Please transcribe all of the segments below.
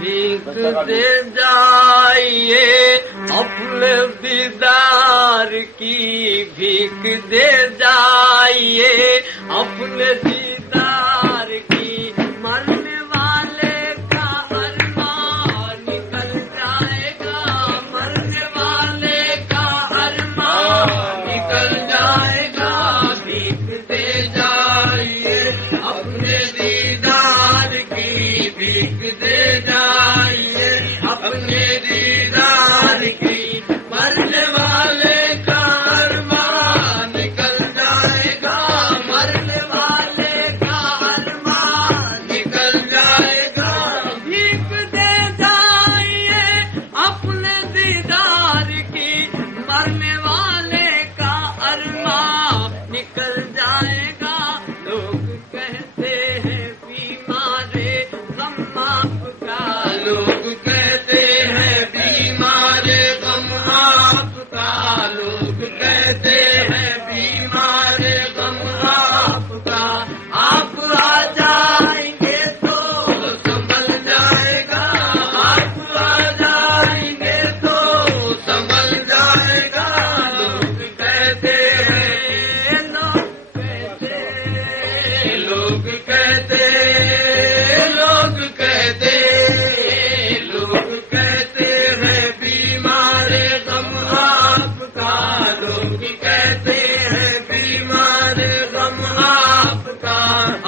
بھیک دے جائیے اپنے دیدار کی، بھیک دے جائیے اپنے دیدار کی، مرنے والے کا ارمان نکل جائے گا، مرنے والے کا ارمان نکل جائے گا، بھیک دے جائیے اپنے دیدار کی، بھیک دے جائیے اپنے دیدار کی، مرنے والے کا ارمان نکل جائے گا، مرنے والے کا ارمان نکل جائے گا، بھیک دے جائیے اپنے دیدار کی، مرنے والے کا ارمان نکل جائے گا، لوگ کہتے ہیں بیمارے غم آپ کا، لوگ کہتے ہیں بیمارے غم آپ کا، لوگ کہتے ہیں بیمارے غم آپ کا، آپ آ جائیں گے تو سنبھل جائے گا، آپ آ جائیں گے تو سنبھل جائے گا، لوگ کہتے ہیں، لوگ کہتے، لوگ کہتے، لوگ کہتے ہیں بیمارے غم آپ کا، لوگ کہتے ہیں بیمارے غم آپ کا،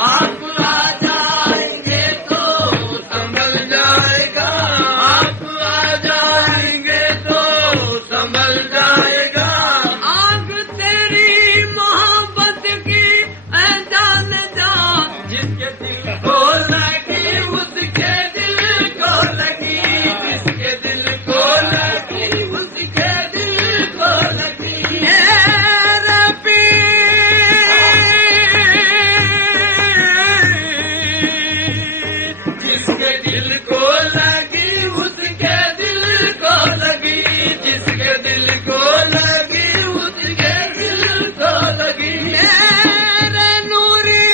آپ آ جائیں گے تو سنبھل جائے گا، آپ آ جائیں گے تو سنبھل جائے گا، آگ تیری محبت کی اے جان جان، جس کے دل کو لگی اس کے دل کو لگی، جس کے دل کو لگی اس کے دل کو لگی، میرے پیر، جس کے دل کو لگی اس کے دل کو لگی، جس کے دل کو لگی اس کے دل کو لگی، میرے نوری،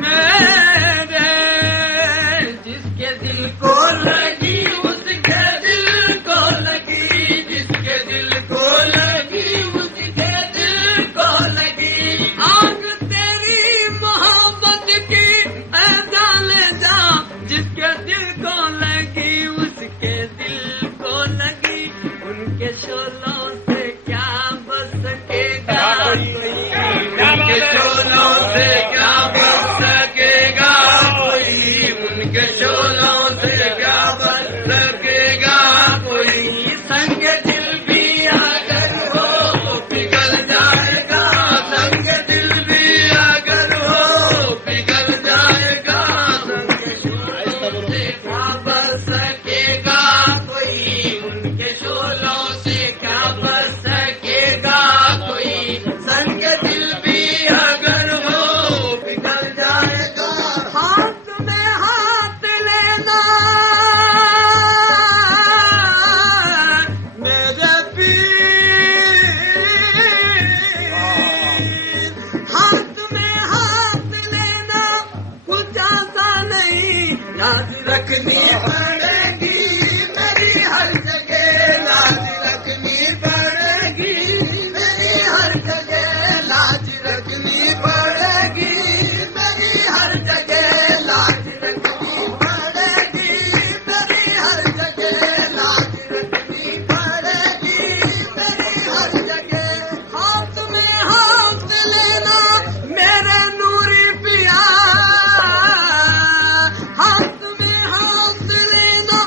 میرے جس کے دل کو لگی اس کے دل کو لگی، جس کے دل کو لگی اس کے دل کو لگی، آگ تیری محبت کی اے جان جا، جس کے دل کو لگی اس کے دل کو لگی، ان کے شعلوں سے کیا بچ سکے گا کوئی، ان کے شعلوں سے کیا بچ سکے گا کوئی، ان کے شعلوں سے کیا بچ سکے گا کوئی، سنگ دل بھی اگر ہو پگھل جائے گا، سنگ دل بھی اگر ہو پگھل جائے گا، سنگ شعلوں سے کیا بچ سکے گا کوئی، ان کے شعلوں سے کیا بچ سکے گا کوئی، سنگ دل بھی اگر ہو پگھل جائے گا، ہاتھ میں ہاتھ لینا میرے پیر، ہاتھ میں ہاتھ لینا کچھ آسان نہیں، یاد رکھنی پڑے گی میری ہر جگہ، لاج رکھنی پڑے گی میری ہر جگہ، لاج رکھنی پڑے گی میری ہر جگہ، لاج رکھنی پڑے گی میری ہر جگہ، لاج رکھنی پڑے گی میری ہر جگہ، ہاتھ میں ہاتھ لینا میرے نوری پیا، ہاتھ میں ہاتھ لینا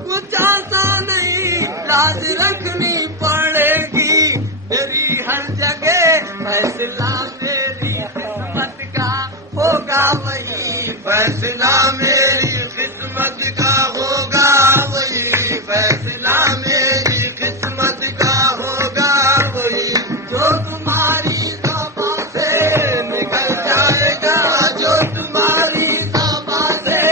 کچھ آسان نہیں، لاج رکھنی پڑے گی میری ہر جگہ، فیصلہ میری قسمت کا ہوگا وہی، فیصلہ میری قسمت کا ہوگا وہی، فیصلہ میری قسمت کا ہوگا وہی، جو تمہاری زبان سے نکل جائے گا، جو تمہاری زبان سے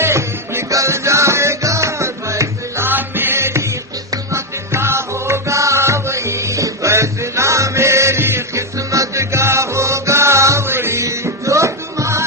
نکل جائے گا، فیصلہ میری قسمت کا ہوگا وہی، فیصلہ میری قسمت کا ہوگا وہی، جو تمہاری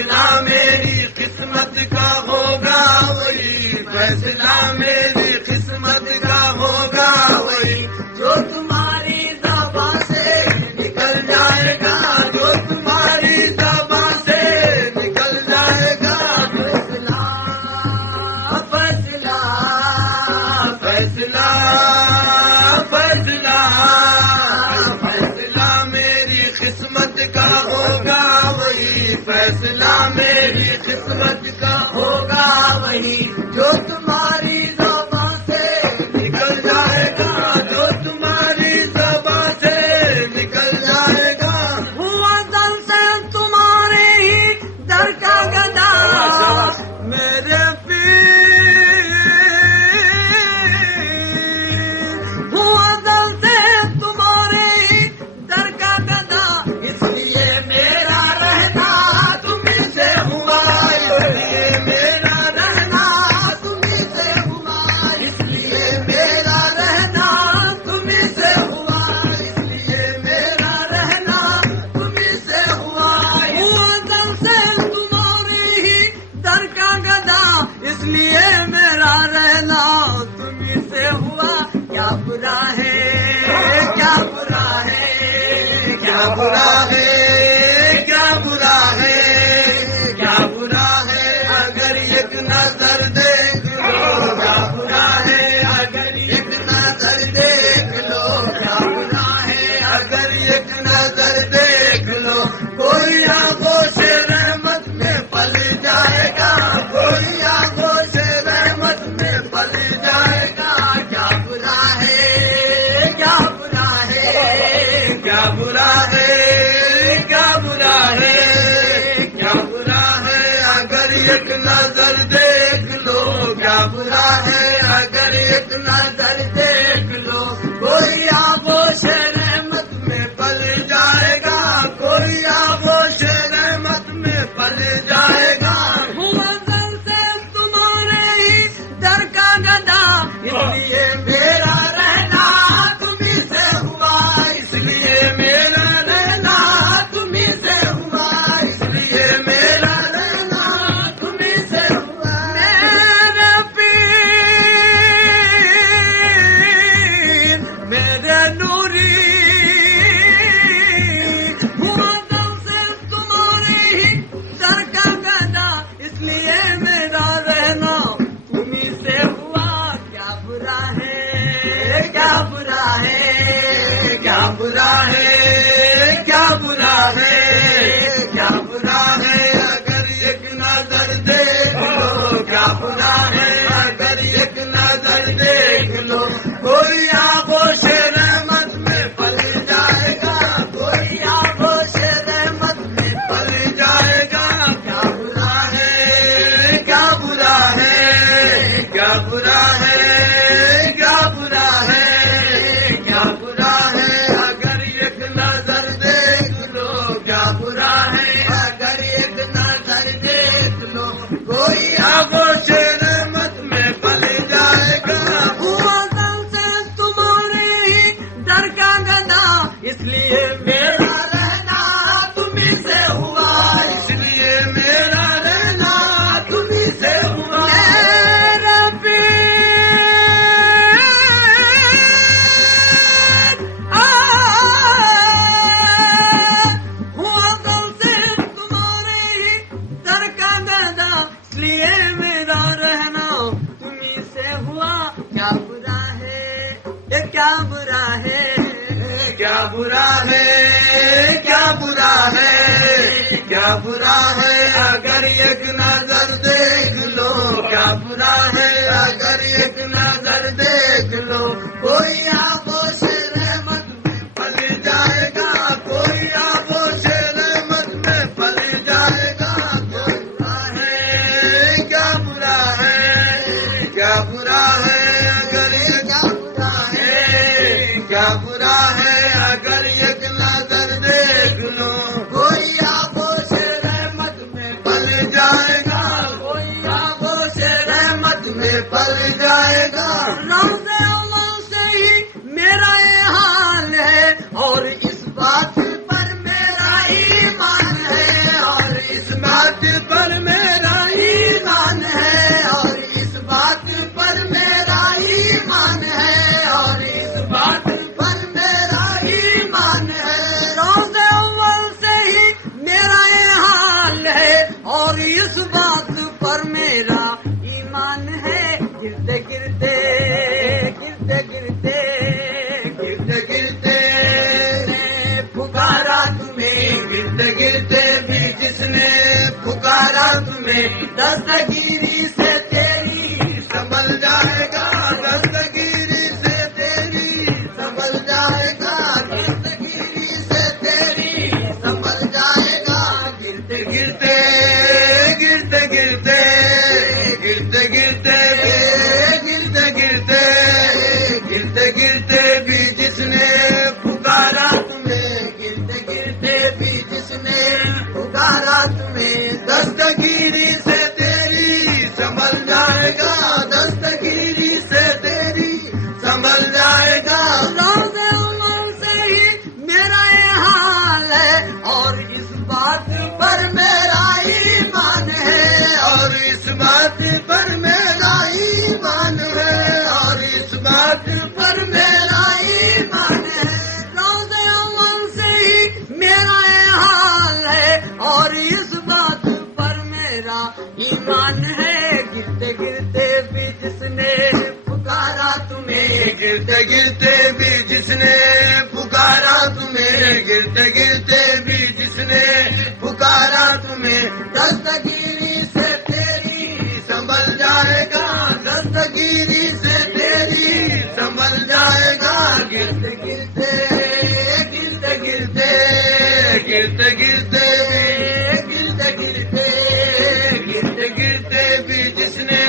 فیصلہ میری قسمت کا ہوگا وہی، فیصلہ میری قسمت کا ہوگا وہی، جو تمہاری زبان سے نکل جائے گا، جو تمہاری زبان سے نکل جائے گا، فیصلہ فیصلہ فیصلہ فیصلہ فیصلہ میری قسمت کا ہوگا وہی، فیصلہ میری قسمت کا ہوگا وہی، جو تمہاری زبان سے نکل جائے گا، جو تمہاری زبان سے نکل جائے گا، ہوا دل سے تمہارے ہی در کا گدا میرے پیر، ہوا دل سے تمہارے ہی در کا گدا، اس لیے میرا رہنا تمہیں سے ہوا، اس لیے میرا رہنا تمہیں سے ہوا، اس لیے میرا رہنا تمہیں سے ہوا، اس لیے میرا رہنا تمہیں سے ہوا، ہوا دل سے تمہارے ہی در کا گدا، اس لیے میرا رہنا تمہیں سے ہوا، کیا برا ہے کیا برا ہے کیا برا ہے کیا برا ہے کیا برا ہے اگر ایک نظر دیکھ لو، کیا برا ہے اگر ایک نظر دیکھ لو، کیا برا ہے اگر ایک نظر دیکھ لو، کوئی آنکھوں سے رحمت میں پل جائے گا، کوئی آنکھوں سے رحمت میں پل جائے گا، کیا برا ہے کیا برا ہے کیا برا ہے کیا برا ہے کیا برا ہے اگر ایک نظر دیکھ لو، کیا برا ہے اگر ایک نظر دیکھ لو، کوئی آنکھوں سے رحمت میں پل جائے گا، کوئی آنکھوں سے رحمت میں پل جائے گا، ہوا دل سے تمہارے ہی در کا گدا، اس لیے میرا رہنا تمہیں سے ہوا، اس لیے میرا رہنا تمہیں سے ہوا، اس لیے میرا رہنا تمہیں سے ہوا، گرتے گرتے بھی جس نے پکارا تمہیں دستگیری سے تیری سنبھل جائے گا دستگیری سے تیری سنبھل جائے گا دستگیری سے تیری سنبھل جائے گا گرتے گرتے گرتے گرتے گرتے گرتے گرتے گرتے گرتے گرتے بھی جس نے پکارا تمہیں گرتے گرتے بھی جس نے پکارا تمہیں دستگیری سے تیری سنبھل جائے گا دستگیری سے تیری سنبھل جائے گا روز عمر سے ہی میرا یہ حال ہے اور اس بات پر میرا ایمان ہے اور اس بات پر میرا ایمان ہے اور اس بات پر میرا ایمان ہے روز عمر سے ہی میرا یہ حال ہے اور اس بات پر میرا ایمان ہے گرتے گرتے بھی جس نے پکارا تمہیں گرتے گرتے بھی جس نے پکارا تمہیں گرتے گرتے بھی جس نے پکارا تمہیں دستگیری سے تیری سنبھل جائے گا دستگیری سے تیری سنبھل جائے گا گرتے گرتے گرتے گرتے گرتے گرتے گرتے گرتے گرتے گرتے بھی جس نے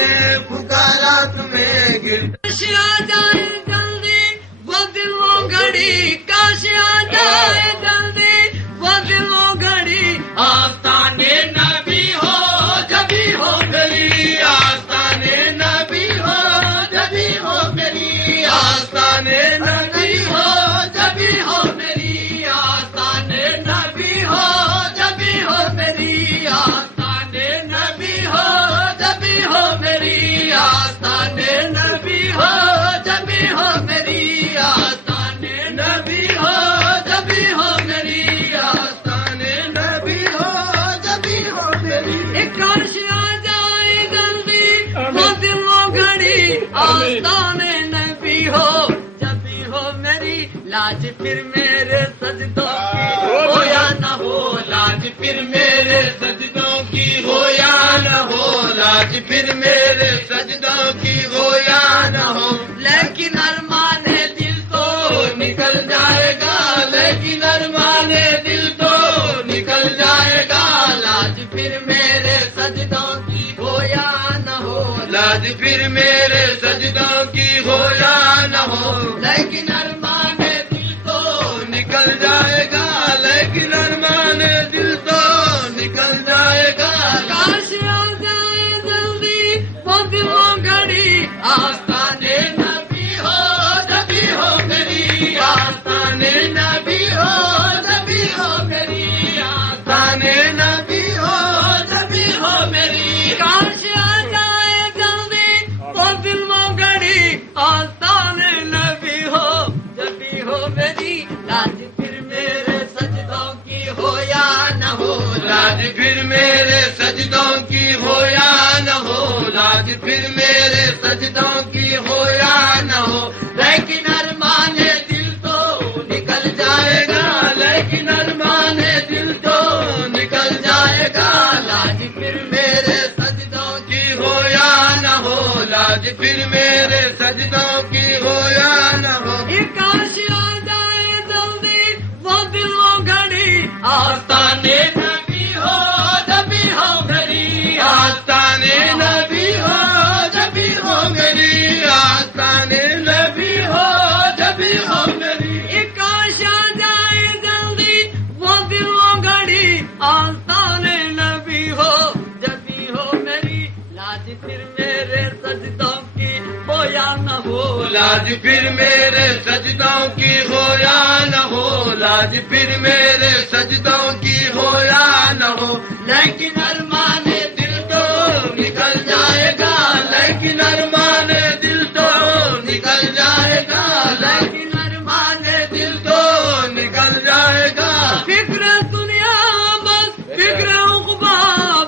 پکارا تمہیں گرتے کاش آ جائے جلدی وہ دل وہ گھڑی کاش آ جائے جلدی وہ دل وہ گھڑی آستانے نبی ہو جبھی ہو میری آستانے نبی ہو جبھی ہو میری آستانے نبی ہو جبھی ہو میری آستانے نبی ہو جبھی ہو میری آستانے نبی ہو جبھی ہو میری آستانے نبی ہو جبھی ہو میری آستانے نبی ہو جبھی ہو میری آستانے نبی ہو جبھی ہو میری کاش آ جائے جلدی وہ دل وہ گھڑی آستانے نبی ہو جبھی ہو میری لاج پھر میرے سجدوں کی ہو یا نہ ہو لاج پھر میرے سجدوں کی ہو یا نہ ہو لاج پھر میرے سجدوں کی ہو یا نہ ہو لیکن ارمان دل تو نکل جائے گا لیکن ارمان دل تو نکل جائے گا لاج پھر میرے سجدوں کی ہو یا نہ ہو لاج پھر میرے سجدوں کی ہو یا نہ ہو لیکن ارمان دل تو نکل جائے گا لیکن ارمان دل تو نکل جائے گا کاش آ جائے جلدی وہ دل وہ گھڑی آستانے نبی ہو جبھی ہو میری آستانے نبی ہو جبھی ہو میری آستانے نبی ہو جبھی ہو میری کاش آ جائے جلدی وہ دل وہ گھڑی آستانے نبی ہو جبھی ہو میری لاج پھر میرے سجدوں کی ہو یا نہ ہو لاج پھر میرے سجدوں کی ہو یا نہ ہو لاج پھر میرے سجدوں کی ہو یا نہ ہو لیکن ارمان دل تو نکل جائے گا لیکن ارمان دل تو نکل جائے گا لاج پھر میرے سجدوں کی ہو یا نہ ہو لاج پھر میرے سجدوں کی ہو یا نہ ہو کاش آ جائے جلدی وہ دل وہ گھڑی آستانے نبی ہو جبھی ہو میری آستانے نبی ہو جبھی ہو میری آستانے نبی ہو جبھی ہو میری کاش آ جائے جلدی وہ دل وہ گھڑی آستانے نبی ہو جبھی ہو میری لاج پھر میرے سجدوں کی ہو یا نہ ہو لاج پھر میرے سجدوں کی ہو یا نہ ہو لاج پھر میرے سجدوں کی ہو یا نہ ہو لیکن ارمان دل تو نکل جائے گا لیکن ارمان دل تو نکل جائے گا لیکن ارمان دل تو نکل جائے گا فکر دنیا بس فکر عقبہ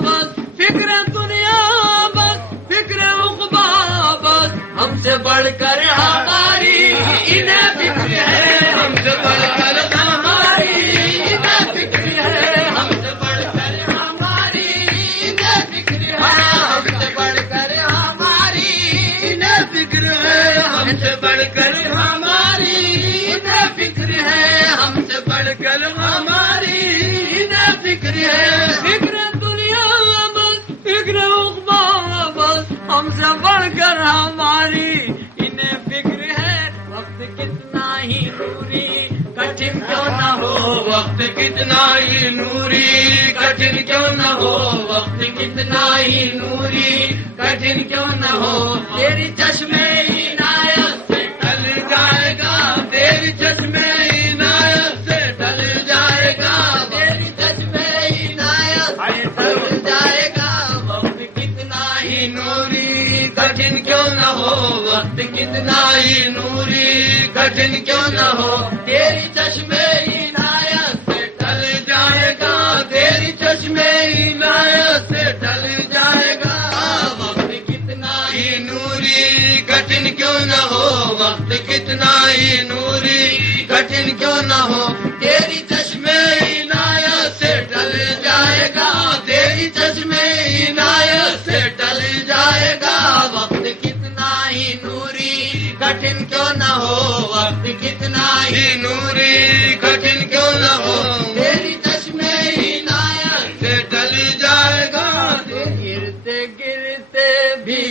بس فکر دنیا بس فکر عقبہ بس ہم سے بڑھ کر ہماری انہیں فکر ہے ہم سے بڑھ کر ہماری انہیں فکر ہے ہماری انہیں فکر ہے، فکر دنیا بس، فکر عقبہ بس، ہم سے بڑھ کر ہماری انہیں فکر ہے۔ وقت کتنا ہی نوری کٹھن کیوں نہ ہو، وقت کتنا ہی نوری کٹھن کیوں نہ ہو، وقت کتنا ہی نوری کٹھن کیوں نہ ہو، تیری چشمے عنایت سے ڈل جائے گا، تیری چشمے عنایت سے ڈل جائے گا، تیری چشمے عنایت سے ڈل جائے گا۔ وقت کتنا ہی نوری کٹھن کیوں نہ ہو، وقت کتنا ہی نوری کٹھن کیوں نہ ہو، تیری چشمے عنایت سے ڈل جائے گا، تیری چشمے عنایت سے ڈل جائے گا۔ وقت کتنا ہی نوری کٹھن کیوں نہ ہو، وقت کتنا ہی نوری کٹھن کیوں نہ ہو، تیری چشمے عنایت سے ڈل جائے گا، تیری چشمے عنایت سے ڈل جائے گا۔ وقت کتنا ہی نوری کٹھن کیوں نہ ہو، وقت کتنا ہی نوری کٹھن کیوں نہ ہو، تیری چشمے عنایت سے ڈل جائے گا، گرتے گرتے بھی